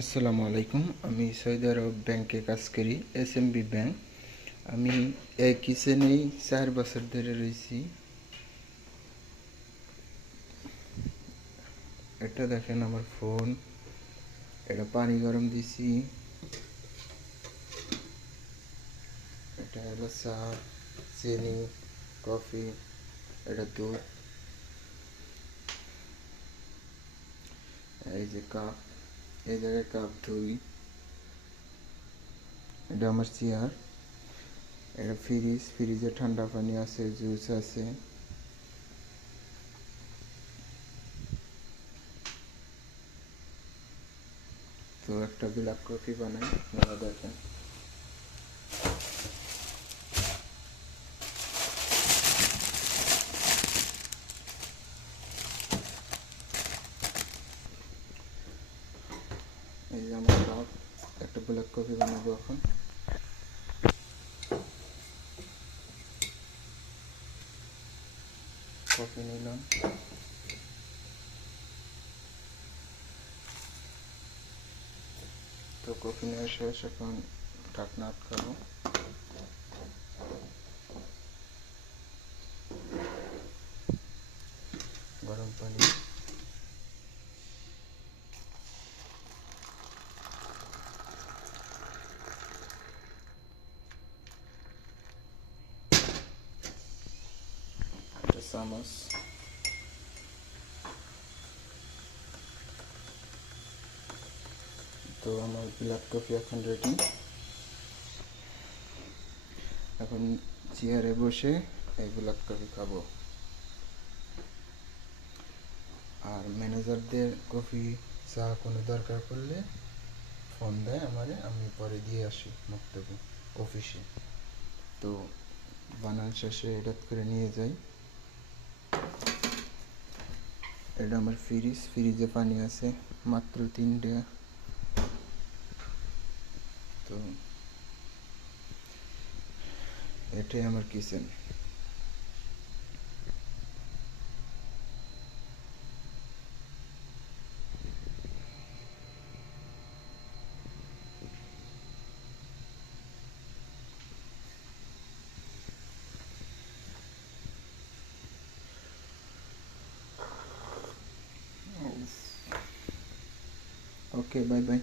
আসসালামু আলাইকুম। আমি সৌদি আরব ব্যাংকে কাজ করি, এসএমবি ব্যাংক। আমি এই কিচেনেই 4 বছর ধরে রয়েছি। এটা দেখেন আমার ফোন, এটা পানি গরম দিছি, এটা হলো চা, চিনি, কফি, এটা দুধ, এই যে কাপ, এই জায়গায় কাপ ধুই, এটা আমার চেয়ার, এটা ফ্রিজে ঠান্ডা পানি আছে, জুস আছে। তো একটা ব্ল্যাক কফি বানাই, আপনারা দেখেন। এই যে আমার কাপ, একটা ব্ল্যাক কফি বানাবো এখন। কফি নিলাম, তো কফি নেওয়া শেষ, এখন ঢাকনা আটকানো। গরম পানি, একটা চামচ, তো আমার ব্ল্যাক কফি এখন রেডি। এখন চেয়ারে বসে এই ব্ল্যাক কফি খাবো। আর ম্যানেজারদের কফি চা কোনো দরকার পড়লে ফোন দেয় আমারে, আমি পরে দিয়ে আসি মক্তবে অফিসে। তো বানান শেষে এটা করে নিয়ে যাই। এটা আমার ফ্রিজে পানি আছে মাত্র 3টা। তো এটাই আমার কিচেন। ওকে, বাই বাই।